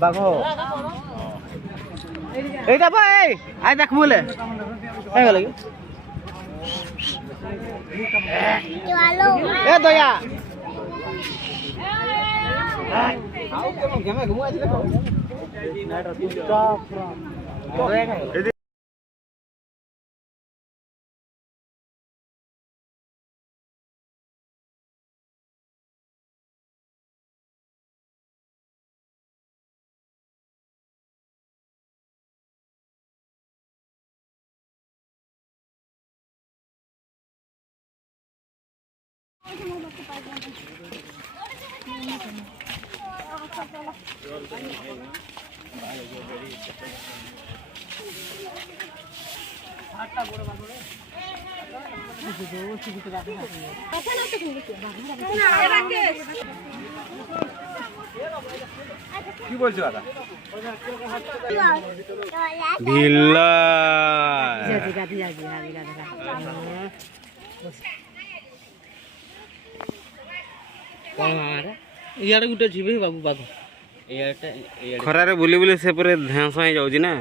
বাঘো এইটা ভাই আই দেখ বলে হয়ে গেল এ দয়া কি বলছো দাদা ভিল্লা ইয়াড়ে গুଟେ ଯିବେ ବାବୁ ବାଘ ଖରାରେ ବୁଲି ବୁଲି ସେପଟେ ଧ୍ୟାସ ହେଇଯାଉଛି ନା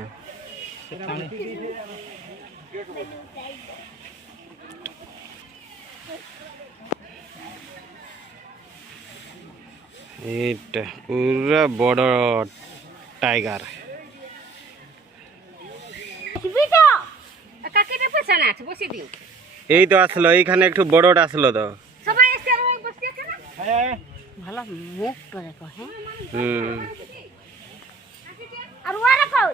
এইটা পুরা বড় টাইগার এই তো আসলো এইখানে একটু বড়টা আসলো তো ভালো মুখটা দেখো হ্যাঁ আর ওরা কই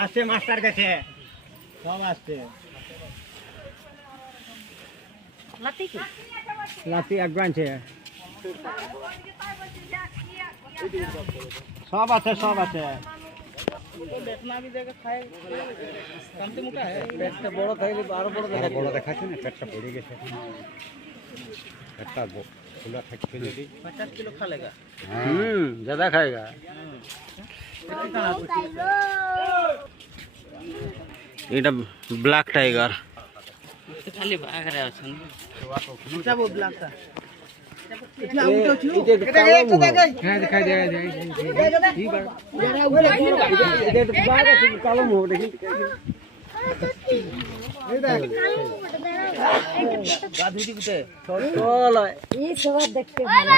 আসছে মাস্টার কাছে সব আসছে লাতি কি লাতি আগুনছে সব আছে বেটনা भी देके खाए कांति मुका है पेटটা বড় থাকে আরো বড় দেখাচ্ছে না পেটটা পড়ে গেছে पेटটা खुला फेंक दे 50 किलो खा लेगा ज्यादा खाएगा এটা ব্ল্যাক টাইগার খালি ভাগ রে আছেন এটা वो ব্ল্যাক টা এটা উল্টো ছিল এটা হ্যাঁ दिखाई दे ठीक है এটা তো ভাগ আছে কালো মোহ দেখি গাধুটি কুতে চল এই সব দেখতে ভালো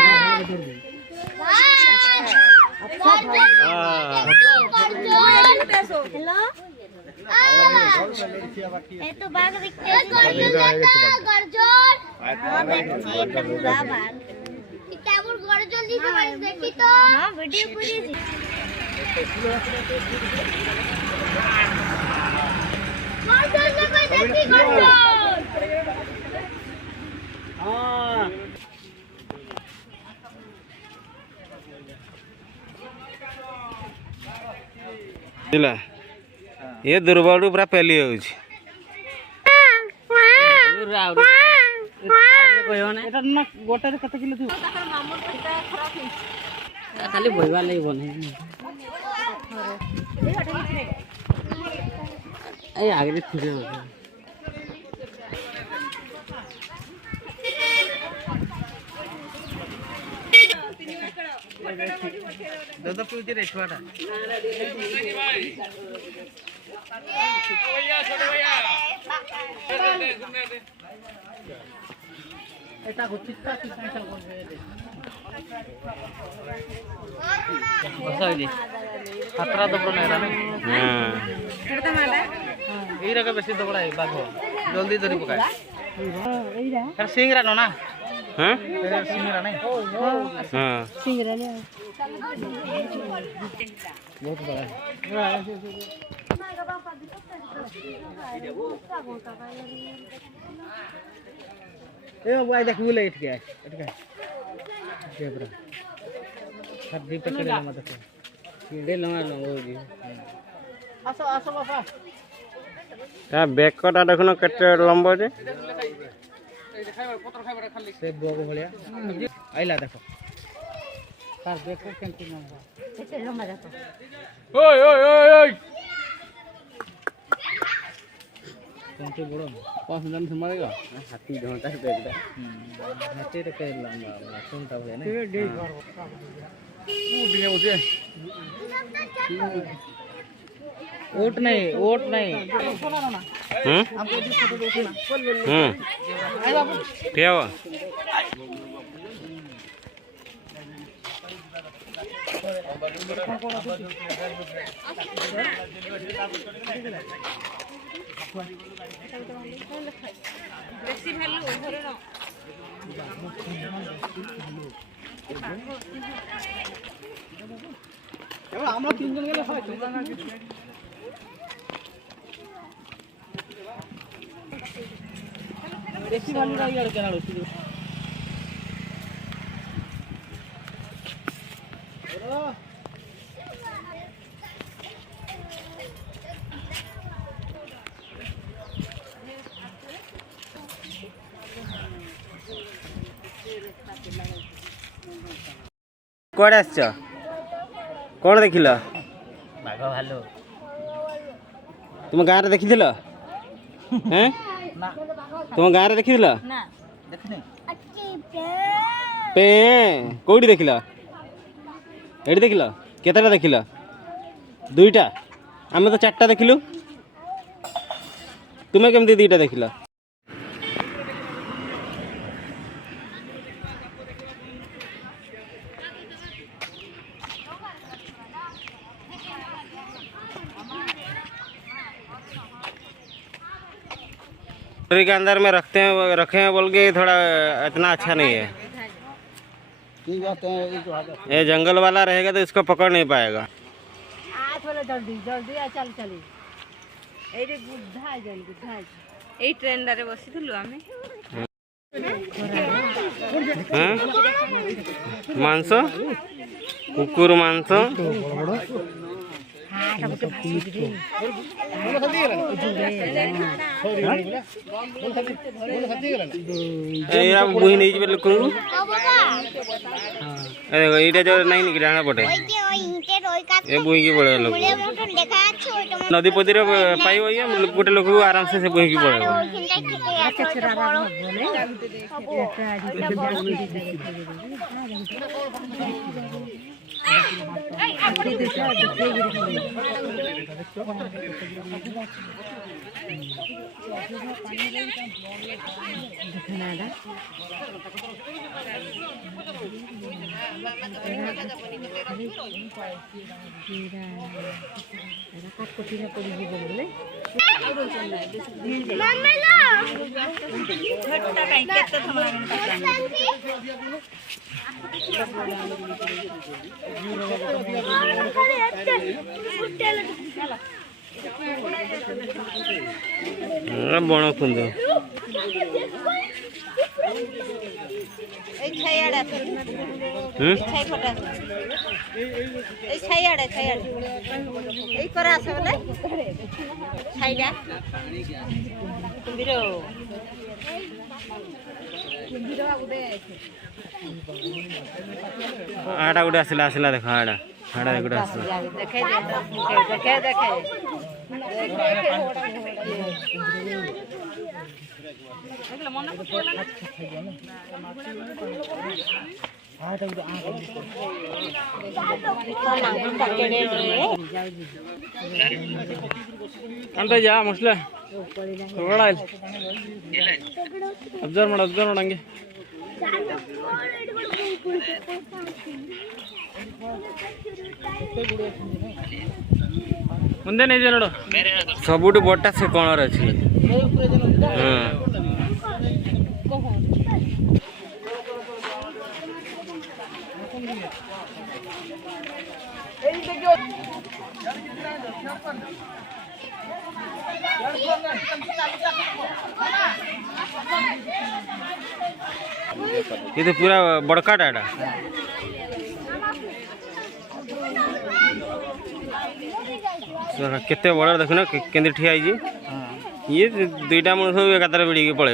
হ্যালো এই তো বাঘ দেখতে গর্জন এটা পুরা বাঘ কেমন গর্জন দিতে পারিস দেখি তো হ্যাঁ ভিডিও করেছি ये दुर्बल पूरा पेली खाली बहवा लगे बने आगे फिर दादा पूछे रे छुआटा এটা হচ্ছে চিত্তা করবে বসাইলি খাতরা দবড় না রে হ্যাঁ এটা মালা এই রকম বেশি দবড়াই বাঘ জলদি ধরি পকায় এইরা আর সিংরা না হ্যাঁ সিংরা নাই হ্যাঁ সিংরা নে बहुत बड़ा ए बाबू आई देखियो ले इट के जेब्रा सब दी पकड़ ले मत को सीधे लंगा लंगो जी आसो आसो बाबा ता बैक कटा देखनो केते लंबो जे ए देखाइबा पत्र खाइबा खाली से बगो भलिया आइला देखो तार बैक कर केंती लंबा केते लंबा देखो ओय ओय ओय ओय कौनसे बड़ो 5 जन से मारेगा। हाथी ढोंटा बेगदा हाथी रे के लंबा सुनता है ना उठ गया उसे। ओट नहीं क्या हुआ? আমরা তিনজন গেলে হয় তোমরা না কিছু বেশি ভালো লাগে আর কেন कुआड़े आस कौन देखिल? बाघ भालू तुम गाँव में देखी हैं? तुम गाँव में देखी पे कौटी देखिल? एटी देखिल केतटा देखिल? 2टा आम तो 4टा देखिलु। तुम्हें केमती 2टा देखिल? के अंदर में रखे हैं बोल के थोड़ा इतना अच्छा नहीं है। ये जंगल वाला रहेगा तो इसको पकड़ नहीं पाएगा। जल्दी जल्दी चल चली ट्रेन रे बसिलु आम मांस कुकुर मांस बुही नहीं लोक ये जो नहीं निकल डाण पटे ये बुही की पड़े लोग नदी पदी पाइब ये गोटे लोक आराम से बुही की पड़े बण खुंद आटा गुटे आसला आसला देख आड़ा आड़ा गुटे आसला अंत जा मसले अब्जर्व नोडंगे ಮುಂದೆ ನಿಜ ನೋಡು सबुठ बड़टा से कौन अच्छी ये तो पूरा बड़का डाटा केते बड़ देखुन के ठिया ये 2टा मनुष्य एकातर बिड़ी पड़े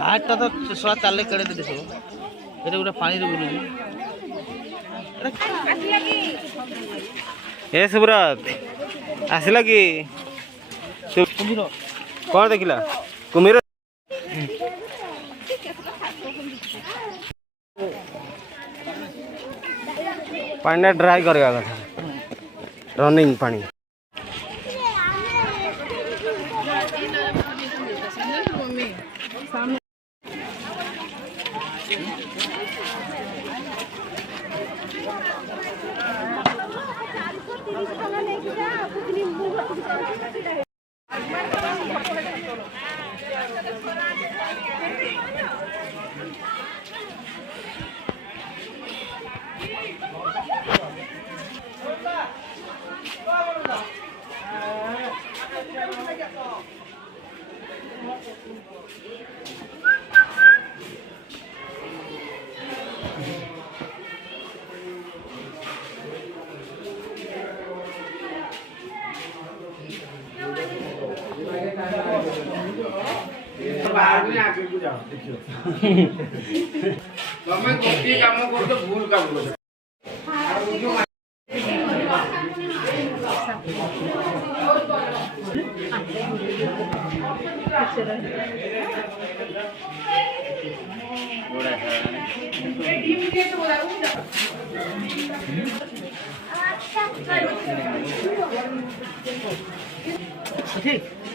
हाथ तो सला चाले केड़े दे ये गोटे पानी रे बुलुजी ଏ ସୁବ୍ରତ ଆସିଲା କି କଣ ଦେଖିଲା କୁମ୍ଭୀର ପାଣିଟା ଡ୍ରାଏ କରିବା କଥା ରନିଂ ପାଣି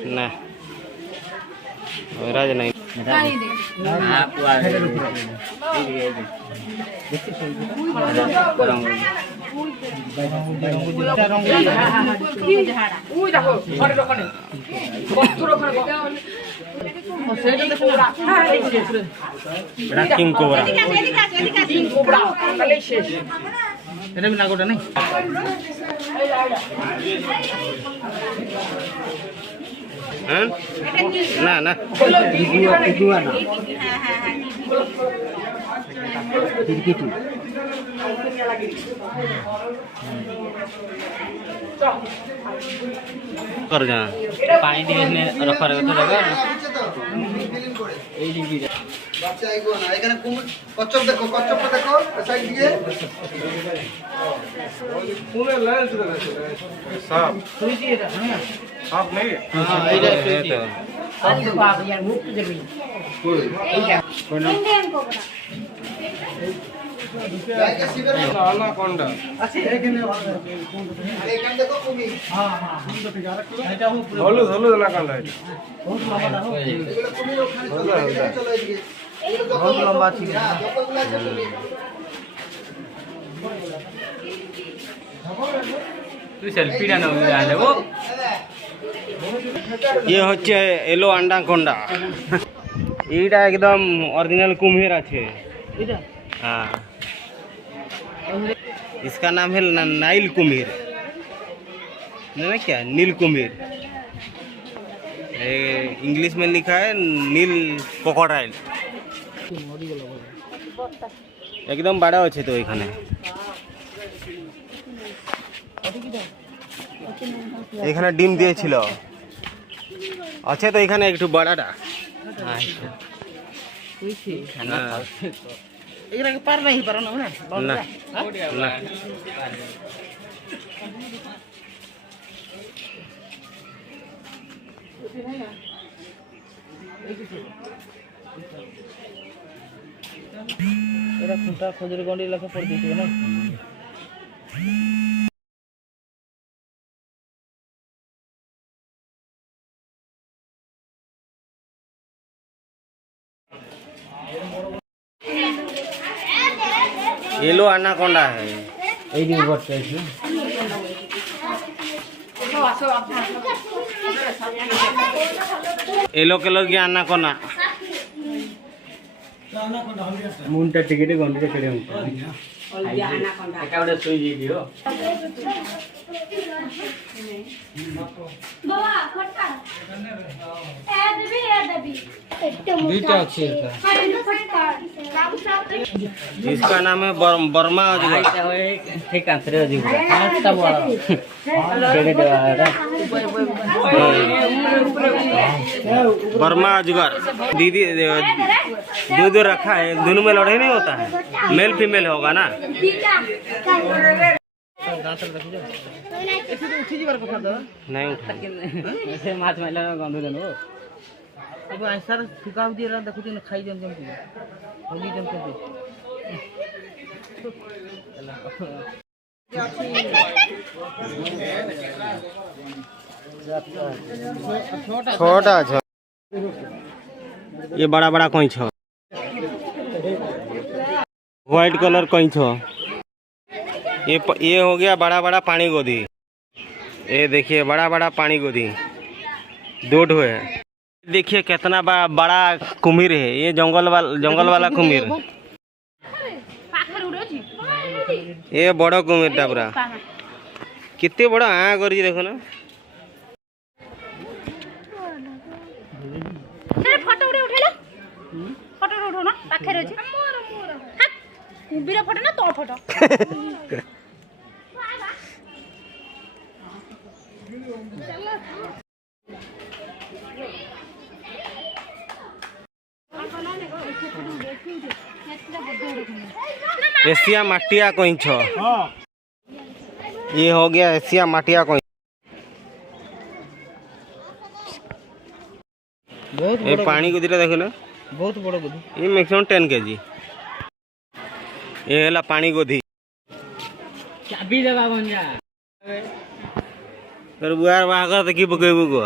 ନା ରାଜ ନାହିଁ কিং কোবরা এটা না গোটা নাই না না कर जा पानी দিয়ে রফার কথা জায়গা এই দিকে বাচ্চা আইগো না এখানে কচ্ছপ দেখো কচ্ছপটা দেখো সাইড দিকে পুরো লেন্স দেখো সাপ তুই কি এটা হ্যাঁ সাপ নেই হ্যাঁ এইটা তো আজ বাপ यार মুখ দেখবি কই এইটা ইন্ডিয়ান কোবরা জায়গা সিগার আলা কোনটা আছে এখানে এখানে দেখো তুমি হ্যাঁ হ্যাঁ এটা হলো হলুদ হলুদ না কান্ডা এটা বহুত লম্বা দাও এগুলো তুমি ওখানে চলো এদিকে বহুত লম্বা ছিল হ্যাঁ যতগুলো আছে তুমি তুই সেলফিটা নাও দেবো ये হচ্ছে এলো আন্ডাকোন্ডা এইটা একদম অরিজিনাল কুমির আছে এটা हाँ इसका नाम है नाइल कुम्हीर ना क्या नील कुम्हीर इंग्लिश में लिखा है नील क्रोकोडाइल एकदम बड़ा আছে তো এখানে এখানে ডিম দিয়েছিল আছে তো এখানে একটু বড়টা আচ্ছা কইছি না এগুলা কি পার নাই পারো না না না এটা খুঁটা খজুরি গন্ডি লেখা পড়ে দিয়েছে না येलो एनाकोंडा है এই দিকে বসতে আছে येलो कलर की एनाकोंडा মুনটা টিকেটে গন্ডিতে কেড়ে উঠে এটা ওটা সুই দিও বাবা খটকা এ দেবি দুইটা আছে এটা খটকা इसका नाम है बर्मा अजगर। ठीक आंसर है जी अच्छा बोला डेढ़ बर्मा अजगर दीदी दूध रखा है, दोनों में लड़ाई नहीं होता है, मेल फीमेल होगा ना। नहीं उठा ऐसे माछ माइला गंध देनो अब आंसर सुकाव दिए रहा देखो दिन खाई जम जम के होगी जम के छोटा छ ये बड़ा बड़ा कोई छ व्हाइट कलर कोई छ ये हो गया बड़ा बड़ा पानी गोदी। ये देखिए बड़ा बड़ा पानी गोदी दो ठो है। देखिए कितना बड़ा कुम्हीर है, ये जंगल वाला कुम्हीर। ये बड़ा कुम्हीर टा पूरा कितने बड़ा हाँ करी देखो ना। फोटो उठेलो फोटो उठो ना पाखे रही कुबीर फोटो ना तो फोटो एशिया माटिया कोई छ ये हो गया एशिया माटिया कोई। बहुत ये पानी को दिला देखो ना, बहुत बड़ा गोदी ये मैक्सिमम 10 kg। ये है पानी गोदी चाबी दबा बन जा तर बुआर वागर त की बकेबो को